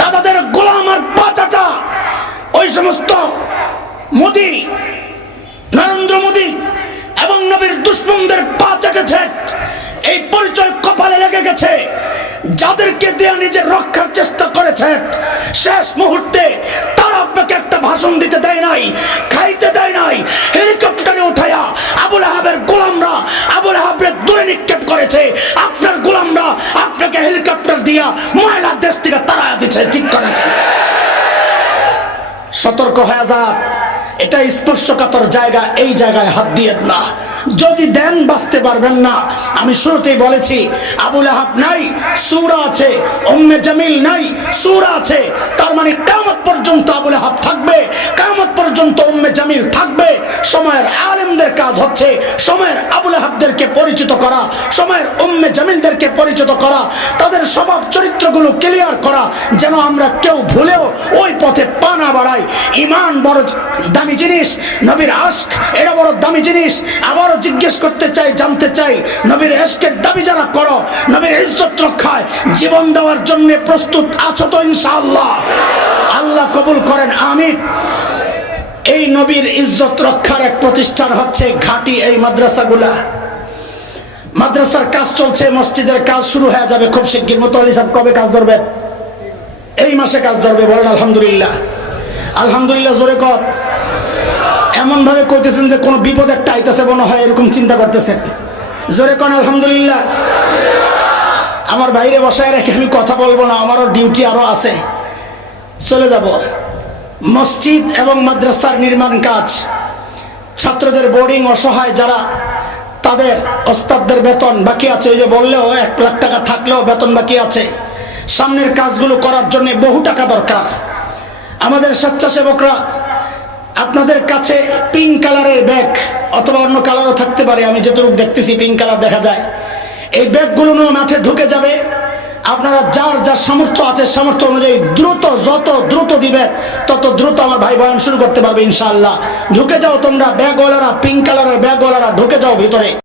দাদাদের গোলাম আর বাচ্চাটা, ওই সমস্ত মোদি, নরেন্দ্র মোদি এবং নবীর দুশ্মনদের পা চেটেছে এই পরিচয় কপালে লেগে গেছে, যাদেরকে দেয়া নিজের রক্ষার চেষ্টা করেছে, শেষ মুহূর্তে তারা আপনাকে একটা ভাষণ দিতে দেয় নাই, খাইতে দেয় নাই, হেলিকপ্টারে উঠাইয়া আবুল আহাবের গোলামরা, আবুল আহাবের দূরে নিক্ষেপ করেছে, আপনার গোলামরা আপনাকে হেলিকপ্টার দিয়া ময়লা দেশ থেকে দিচ্ছে ঠিক করে। সতর্ক হয়ে যান এটা স্পর্শকাতর জায়গা, এই জায়গায় হাত দিয়ে না। যদি দেন, বাঁচতে পারবেন না। আমি শুরুতেই বলেছি, আবুল আহাব নাই, সুরা আছে অম্মে জামিল নাই, সুরা আছে। তার মানে কামত পর্যন্ত আবুল আহাব থাকবে, কামত পর্যন্ত অম্মে জামিল থাকবে। সময়ের আলেমদের কাজ হচ্ছে সময়ের আবুল হাবদেরকে পরিচিত করা, সময়ের উম্মে জামিলদেরকে পরিচিত করা, তাদের স্বভাব চরিত্রগুলো ক্লিয়ার করা, যেন আমরা কেউ ভুলেও ওই পথে পা না বাড়াই। ইমান বড় দামি জিনিস, নবীর আশক এটা বড় দামি জিনিস। আবারও জিজ্ঞেস করতে চাই, জানতে চাই, নবীর এশকের দাবি যারা করো, নবীর ইজ্জত রক্ষায় জীবন দেওয়ার জন্য প্রস্তুত আছো তো ইনশাআল্লাহ। আল্লাহ কবুল করেন, আমিন। এই নবীর ইজ্জত রক্ষার এক প্রতিষ্ঠান হচ্ছে ঘাটি এই মাদ্রাসাগুলা। মাদ্রাসার কাজ চলছে, মসজিদের কাজ শুরু হয়ে যাবে খুব শিগগির। মতো আলী সাহেব কবে কাজ ধরবে? এই মাসে কাজ ধরবে, বলেন আলহামদুলিল্লাহ। আলহামদুলিল্লাহ, জোরে কর। এমন ভাবে কইতেছেন যে কোনো বিপদ একটা আইতেছে, মনে হয় এরকম চিন্তা করতেছেন। জোরে কন আলহামদুলিল্লাহ। আমার বাইরে বসায় রেখে আমি কথা বলব না, আমারও ডিউটি আরও আছে। চলে যাব। মসজিদ এবং মাদ্রাসার নির্মাণ কাজ। ছাত্রদের বোর্ডিং অসহায় যারা, তাদের ওস্তাদদের বেতন বাকি আছে। ওই যে বললেও এক লাখ টাকা থাকলেও বেতন বাকি আছে। সামনের কাজগুলো করার জন্য বহু টাকা দরকার। আমাদের স্বেচ্ছাসেবকরা, আপনাদের কাছে পিঙ্ক কালারের ব্যাগ অথবা অন্য কালারও থাকতে পারে। আমি যেটুকু দেখতেছি পিঙ্ক কালার দেখা যায়। এই ব্যাগগুলো মাঠে ঢুকে যাবে। আপনারা যার যার সামর্থ্য আছে, সামর্থ্য অনুযায়ী দ্রুত, যত দ্রুত দিবে, তত দ্রুত আমার ভাই বয়ান শুরু করতে পারবে ইনশাল্লাহ ঢুকে যাও তোমরা ব্যাগওয়ালারা পিঙ্ক কালারের ব্যাগওয়ালারা ঢুকে যাও ভিতরে।